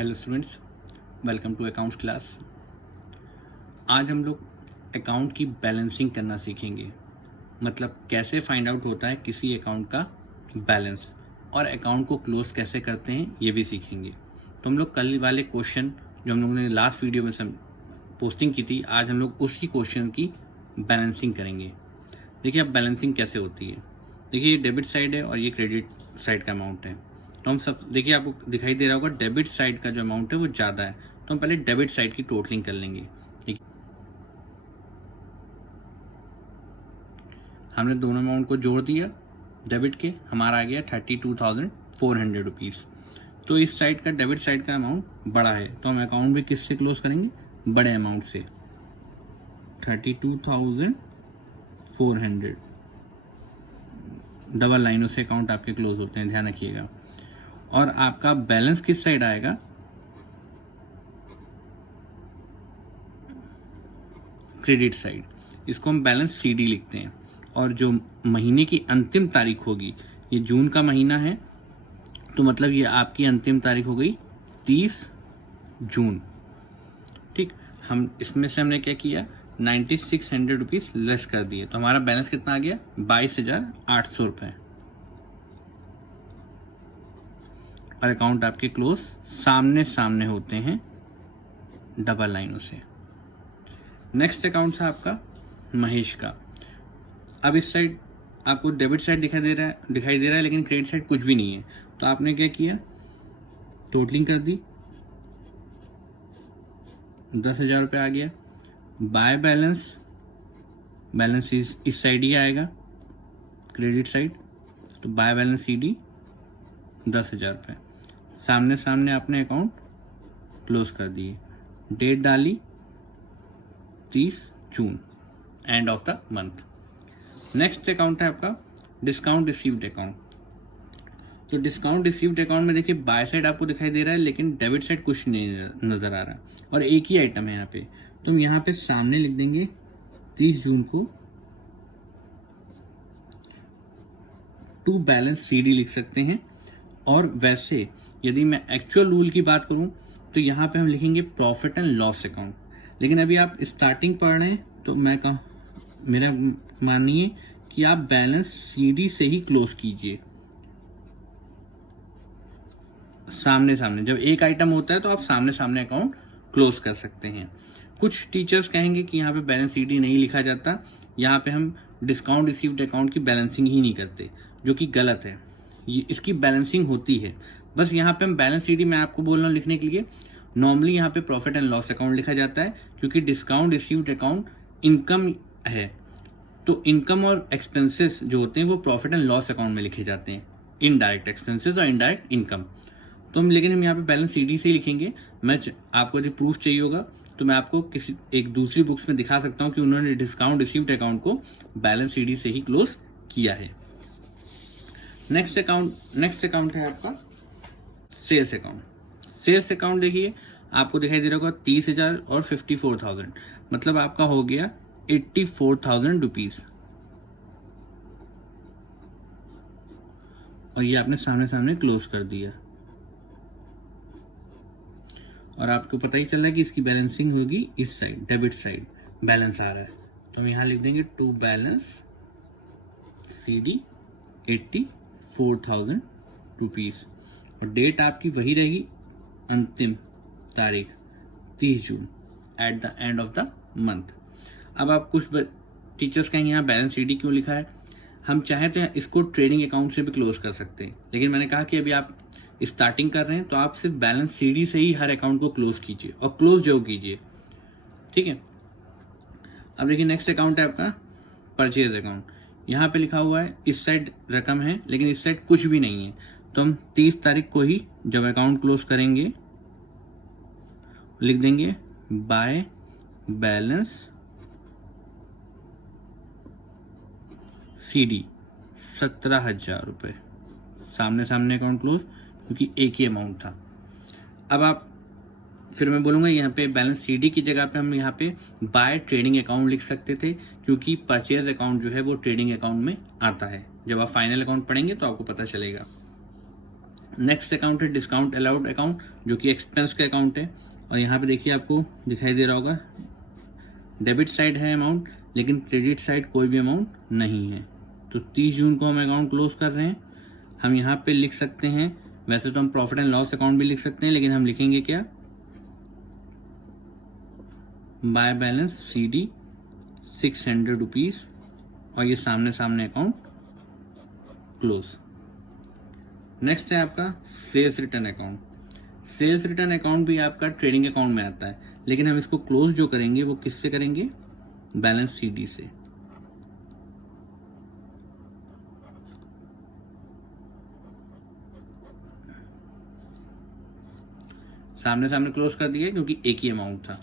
Hello students, welcome to accounts class. आज हम लोग अकाउंट की बैलेंसिंग करना सीखेंगे। मतलब कैसे फाइंड आउट होता है किसी अकाउंट का बैलेंस और अकाउंट को क्लोज कैसे करते हैं ये भी सीखेंगे। तो हम लोग कल वाले क्वेश्चन जो हम लोगों ने लास्ट वीडियो में पोस्टिंग की थी, आज हम लोग उसी क्वेश्चन की बैलेंसिंग करेंगे। देखिए अब बैलेंसिंग कैसे होती है। देखिए ये डेबिट साइड है और ये क्रेडिट साइड का अमाउंट है। तो हम सब देखिए आपको दिखाई दे रहा होगा डेबिट साइड का जो अमाउंट है वो ज़्यादा है, तो हम पहले डेबिट साइड की टोटलिंग कर लेंगे। ठीक, हमने दोनों अमाउंट को जोड़ दिया डेबिट के, हमारा आ गया 32,400 रुपीज़। तो इस साइड का डेबिट साइड का अमाउंट बड़ा है, तो हम अकाउंट भी किससे क्लोज करेंगे? बड़े अमाउंट से, 32,400। डबल लाइनों से अकाउंट आपके क्लोज होते हैं, ध्यान रखिएगा। और आपका बैलेंस किस साइड आएगा? Credit side. इसको हम बैलेंस सीडी लिखते हैं। और जो महीने की अंतिम तारीख होगी, ये जून का महीना है, तो मतलब ये आपकी अंतिम तारीख हो गई 30 जून। ठीक, हम इसमें से हमने क्या किया, 9600 रुपीज़ लेस कर दिए, तो हमारा बैलेंस कितना आ गया? 22,800 रुपये। और अकाउंट आपके क्लोज सामने सामने होते हैं डबल लाइनों से। नेक्स्ट अकाउंट था आपका महेश का। अब इस साइड आपको डेबिट साइड दिखाई दे रहा है, लेकिन क्रेडिट साइड कुछ भी नहीं है। तो आपने क्या किया, टोटलिंग कर दी, 10,000 रुपये आ गया। बाय बैलेंस इस साइड ही आएगा, क्रेडिट साइड, तो बाय बैलेंस सीडी 10,000 रुपये। सामने सामने आपने अकाउंट क्लोज कर दिए, डेट डाली 30 June, end of the month. Next account है आपका डिस्काउंट रिसीव्ड अकाउंट। तो डिस्काउंट रिसीव्ड अकाउंट में देखिए बाय साइड आपको दिखाई दे रहा है, लेकिन डेबिट साइड कुछ नहीं नजर आ रहा, और एक ही आइटम है यहाँ पे। तो हम यहाँ पे सामने लिख देंगे 30 जून को टू बैलेंस सीडी लिख सकते हैं। और वैसे यदि मैं एक्चुअल रूल की बात करूं तो यहाँ पे हम लिखेंगे प्रॉफिट एंड लॉस अकाउंट। लेकिन अभी आप स्टार्टिंग पढ़ रहे हैं, तो मेरा मानिए कि आप बैलेंस सीडी से ही क्लोज कीजिए, सामने सामने। जब एक आइटम होता है तो आप सामने सामने अकाउंट क्लोज कर सकते हैं। कुछ टीचर्स कहेंगे कि यहाँ पे बैलेंस सीडी नहीं लिखा जाता, यहाँ पे हम डिस्काउंट रिसीव्ड अकाउंट की बैलेंसिंग ही नहीं करते, जो कि गलत है। इसकी बैलेंसिंग होती है, बस यहाँ पे हम बैलेंस सीडी मैं आपको बोल रहा हूँ लिखने के लिए। नॉर्मली यहाँ पे प्रॉफिट एंड लॉस अकाउंट लिखा जाता है, क्योंकि डिस्काउंट रिसीव्ड अकाउंट इनकम है। तो इनकम और एक्सपेंसेस जो होते हैं वो प्रॉफिट एंड लॉस अकाउंट में लिखे जाते हैं, इनडायरेक्ट एक्सपेंसेस और इनडायरेक्ट इनकम। तो लेकिन हम यहाँ पे बैलेंस सीडी से ही लिखेंगे। आपको यदि प्रूफ चाहिए होगा तो मैं आपको किसी एक दूसरी बुक्स में दिखा सकता हूँ कि उन्होंने डिस्काउंट रिसीव्ड अकाउंट को बैलेंस सीडी से ही क्लोज किया है। नेक्स्ट अकाउंट है आपका सेल्स अकाउंट। सेल्स अकाउंट देखिए आपको दिखाई दे रहा होगा 30,000 और 54,000, मतलब आपका हो गया 84,000 रुपीज। और ये आपने सामने सामने क्लोज कर दिया, और आपको पता ही चल रहा है कि इसकी बैलेंसिंग होगी इस साइड, डेबिट साइड बैलेंस आ रहा है। तो हम यहाँ लिख देंगे टू बैलेंस सीडी 84,000 रुपीज। और डेट आपकी वही रहेगी, अंतिम तारीख 30 June, at the end of the month. अब आप कुछ टीचर्स कहेंगे यहाँ बैलेंस सीडी क्यों लिखा है? हम चाहें तो इसको ट्रेडिंग अकाउंट से भी क्लोज कर सकते हैं, लेकिन मैंने कहा कि अभी आप स्टार्टिंग कर रहे हैं तो आप सिर्फ बैलेंस सीडी से ही हर अकाउंट को क्लोज कीजिए, और क्लोज जरूर कीजिए, ठीक है। अब देखिए नेक्स्ट अकाउंट है आपका परचेज अकाउंट। यहाँ पे लिखा हुआ है इस साइड रकम है, लेकिन इस साइड कुछ भी नहीं है। तो हम 30 तारीख को ही जब अकाउंट क्लोज करेंगे लिख देंगे बाय बैलेंस सीडी 17,000 रुपये। सामने सामने अकाउंट क्लोज, क्योंकि एक ही अमाउंट था। अब आप फिर मैं बोलूँगा यहाँ पे बैलेंस सीडी की जगह पे हम यहाँ पे बाय ट्रेडिंग अकाउंट लिख सकते थे, क्योंकि परचेज अकाउंट जो है वो ट्रेडिंग अकाउंट में आता है। जब आप फाइनल अकाउंट पढ़ेंगे तो आपको पता चलेगा। नेक्स्ट अकाउंट है डिस्काउंट अलाउड अकाउंट, जो कि एक्सपेंस का अकाउंट है। और यहाँ पे देखिए आपको दिखाई दे रहा होगा डेबिट साइड है अमाउंट, लेकिन क्रेडिट साइड कोई भी अमाउंट नहीं है। तो 30 जून को हम अकाउंट क्लोज कर रहे हैं। हम यहाँ पे लिख सकते हैं, वैसे तो हम प्रॉफिट एंड लॉस अकाउंट भी लिख सकते हैं, लेकिन हम लिखेंगे क्या, बाय बैलेंस CD 600 रुपीज, और ये सामने सामने अकाउंट क्लोज। नेक्स्ट है आपका sales return account. Sales return account भी आपका ट्रेडिंग अकाउंट में आता है, लेकिन हम इसको क्लोज जो करेंगे वो किससे करेंगे, बैलेंस CD से। सामने सामने क्लोज कर दिया क्योंकि एक ही अमाउंट था।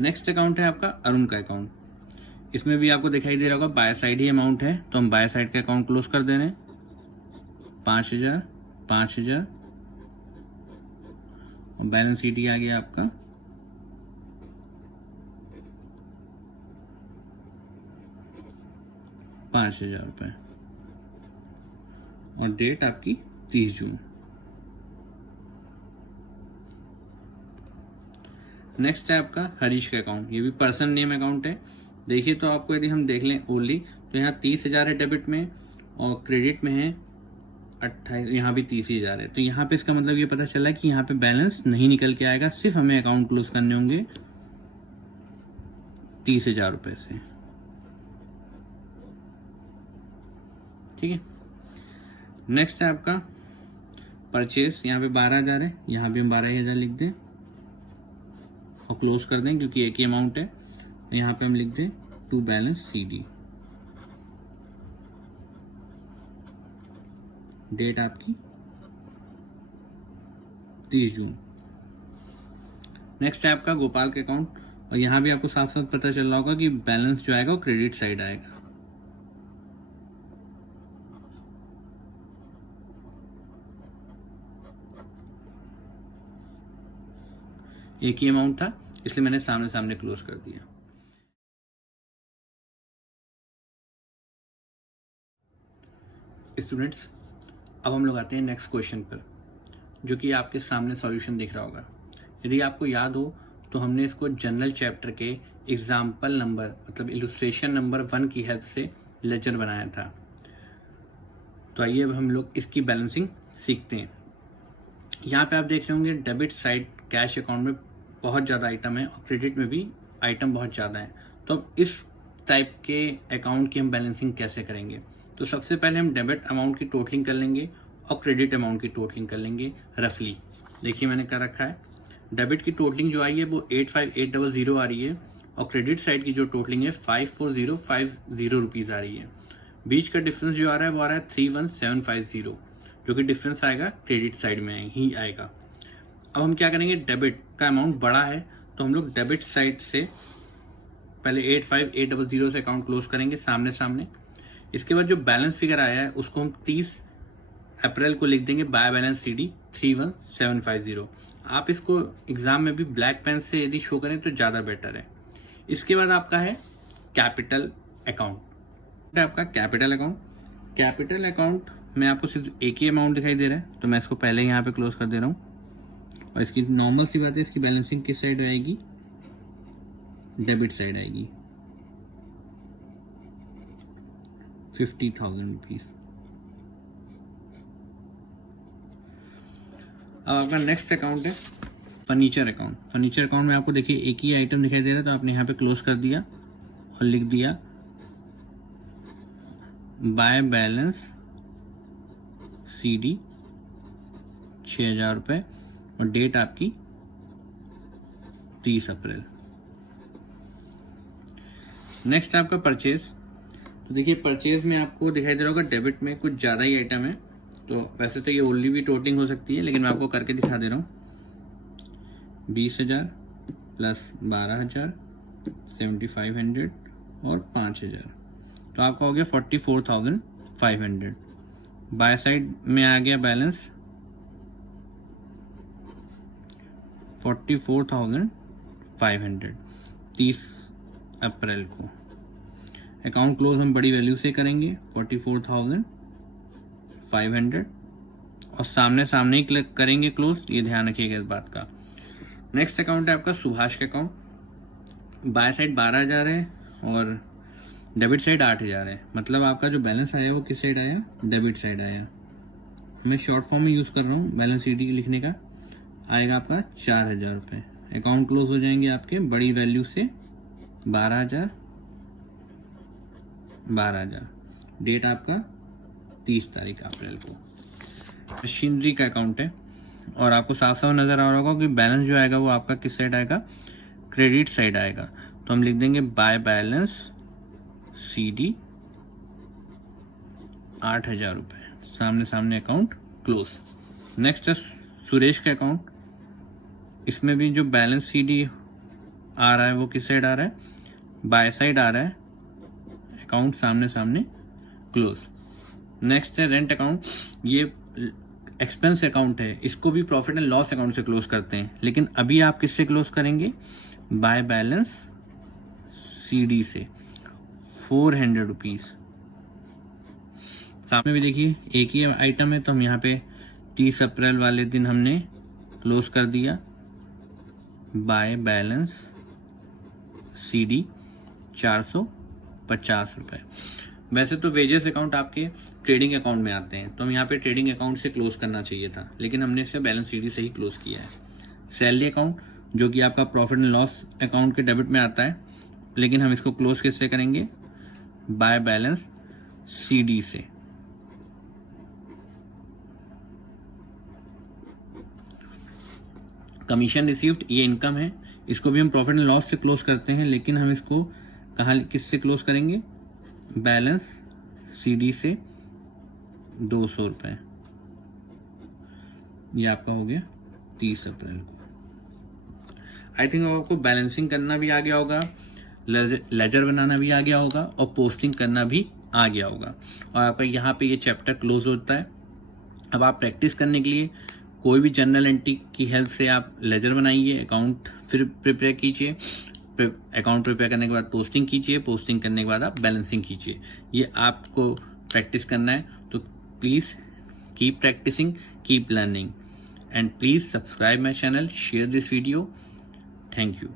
नेक्स्ट अकाउंट है आपका अरुण का अकाउंट। इसमें भी आपको दिखाई दे रहा होगा बाय साइड ही अमाउंट है, तो हम बाय साइड का अकाउंट क्लोज कर दे रहे हैं। 5000 5000 और बैलेंस CD आ गया आपका 5000 रुपए, और डेट आपकी 30 जून। नेक्स्ट है आपका हरीश का अकाउंट। ये भी पर्सन नेम अकाउंट है। देखिए तो आपको यदि हम देख लें ओनली, तो यहाँ 30,000 है डेबिट में, और क्रेडिट में है 28, यहाँ भी 30,000 है। तो यहाँ पे इसका मतलब ये पता चला कि यहाँ पे बैलेंस नहीं निकल के आएगा, सिर्फ हमें अकाउंट क्लोज करने होंगे 30,000 रुपए से। ठीक है। नेक्स्ट है आपका परचेस। यहाँ पे 12,000 है, यहाँ भी हम 12,000 लिख दें और क्लोज कर दें क्योंकि एक ही अमाउंट है। यहाँ पे हम लिख दें टू बैलेंस CD। डेट आपकी 30 जून। नेक्स्ट है आपका गोपाल का अकाउंट, और यहाँ भी आपको साथ साथ पता चल रहा होगा कि बैलेंस जो आएगा वो क्रेडिट साइड आएगा। एक ही अमाउंट था, इसलिए मैंने सामने सामने क्लोज कर दिया। स्टूडेंट्स, अब हम लोग आते हैं नेक्स्ट क्वेश्चन पर, जो कि आपके सामने सॉल्यूशन दिख रहा होगा। यदि आपको याद हो तो हमने इसको जनरल चैप्टर के एग्जाम्पल नंबर मतलब इलुस्ट्रेशन नंबर 1 की हेल्प से लेजर बनाया था। तो आइए अब हम लोग इसकी बैलेंसिंग सीखते हैं। यहाँ पे आप देख रहे होंगे डेबिट साइड कैश अकाउंट में बहुत ज़्यादा आइटम है और क्रेडिट में भी आइटम बहुत ज़्यादा है। तो अब इस टाइप के अकाउंट की हम बैलेंसिंग कैसे करेंगे? तो सबसे पहले हम डेबिट अमाउंट की टोटलिंग कर लेंगे और क्रेडिट अमाउंट की टोटलिंग कर लेंगे रफली। देखिए मैंने कर रखा है, डेबिट की टोटलिंग जो आई है वो 85800 आ रही है और क्रेडिट साइड की जो टोटलिंग है 54050 रुपीज़ आ रही है। बीच का डिफरेंस जो आ रहा है वो आ रहा है 31750, जो कि डिफरेंस आएगा क्रेडिट साइड में ही आएगा। अब हम क्या करेंगे, डेबिट का अमाउंट बड़ा है तो हम लोग डेबिट साइड से पहले 85800 से अकाउंट क्लोज करेंगे सामने सामने। इसके बाद जो बैलेंस फिगर आया है उसको हम 30 अप्रैल को लिख देंगे बाय बैलेंस CD 31750। आप इसको एग्जाम में भी ब्लैक पेन से यदि शो करें तो ज़्यादा बेटर है। इसके बाद आपका है कैपिटल अकाउंट। आपका कैपिटल अकाउंट, कैपिटल अकाउंट में आपको सिर्फ एक ही अमाउंट दिखाई दे रहा है तो मैं इसको पहले यहाँ पे क्लोज कर दे रहा हूँ। और इसकी नॉर्मल सी बात है, इसकी बैलेंसिंग किस साइड आएगी, डेबिट साइड आएगी 50,000 रुपीज। अब आपका नेक्स्ट अकाउंट है फर्नीचर अकाउंट। फर्नीचर अकाउंट में आपको देखिए एक ही आइटम दिखाई दे रहा है तो आपने यहाँ पे क्लोज कर दिया और लिख दिया बाय बैलेंस CD 6,000 रुपये और डेट आपकी 30 अप्रैल। नेक्स्ट आपका परचेज। तो देखिए परचेज में आपको दिखाई दे रहा होगा डेबिट में कुछ ज़्यादा ही आइटम है, तो वैसे तो ये ओनली भी टोटलिंग हो सकती है लेकिन मैं आपको करके दिखा दे रहा हूँ। 20,000 प्लस 12,000 7,500 और 5,000, तो आपका हो गया 44,500। बाय साइड में आ गया बैलेंस 44,500 30 अप्रैल को। अकाउंट क्लोज हम बड़ी वैल्यू से करेंगे 44,500 और सामने सामने ही क्लिक करेंगे क्लोज, ये ध्यान रखिएगा इस बात का। नेक्स्ट अकाउंट है आपका सुभाष का अकाउंट। बाय साइड 12,000 है और डेबिट साइड 8,000 है, मतलब आपका जो बैलेंस आया वो किस साइड आया, डेबिट साइड आया। मैं शॉर्ट फॉर्म में यूज़ कर रहा हूँ बैलेंस शीट लिखने का। आएगा आपका 4,000 रुपये। अकाउंट क्लोज हो जाएंगे आपके बड़ी वैल्यू से 12,000। डेट आपका 30 तारीख अप्रैल को। मशीनरी का अकाउंट है और आपको साफ साफ नजर आ रहा होगा कि बैलेंस जो आएगा वो आपका किस साइड आएगा, क्रेडिट साइड आएगा। तो हम लिख देंगे बाय बैलेंस CD 8,000 रुपये। सामने सामने अकाउंट क्लोज। नेक्स्ट है सुरेश का अकाउंट। इसमें भी जो बैलेंस CD आ रहा है वो किस साइड आ रहा है, बाय साइड आ रहा है। अकाउंट सामने सामने क्लोज। नेक्स्ट है रेंट अकाउंट। ये एक्सपेंस अकाउंट है, इसको भी प्रॉफिट एंड लॉस अकाउंट से क्लोज करते हैं, लेकिन अभी आप किससे क्लोज करेंगे, बाय बैलेंस CD से 400 रुपीज। सामने भी देखिए एक ही आइटम है, तो हम यहाँ पे 30 अप्रैल वाले दिन हमने क्लोज कर दिया बाय बैलेंस CD 450 रुपये। वैसे तो वेजेस अकाउंट आपके ट्रेडिंग अकाउंट में आते हैं, तो हम यहाँ पे ट्रेडिंग अकाउंट से क्लोज करना चाहिए था, लेकिन हमने इसे बैलेंस CD से ही क्लोज किया है। सैलरी अकाउंट जो कि आपका प्रॉफिट एंड लॉस अकाउंट के डेबिट में आता है, लेकिन हम इसको क्लोज किससे करेंगे, बाय बैलेंस CD से। कमीशन रिसीव्ड ये इनकम है, इसको भी हम प्रॉफिट एंड लॉस से क्लोज करते हैं, लेकिन हम इसको कहाँ किससे क्लोज करेंगे, बैलेंस CD से 200 रुपये। ये आपका हो गया 30 अप्रैल को। आई थिंक आपको बैलेंसिंग करना भी आ गया होगा, लेजर बनाना भी आ गया होगा और पोस्टिंग करना भी आ गया होगा, और आपका यहाँ पे ये चैप्टर क्लोज होता है। अब आप प्रैक्टिस करने के लिए कोई भी जर्नल एंट्री की हेल्प से आप लेजर बनाइए, अकाउंट फिर प्रिपेयर कीजिए, अकाउंट प्रिपेयर करने के बाद पोस्टिंग कीजिए, पोस्टिंग करने के बाद आप बैलेंसिंग कीजिए। ये आपको प्रैक्टिस करना है, तो please keep practising, keep learning, and please subscribe my channel, share this video. Thank you.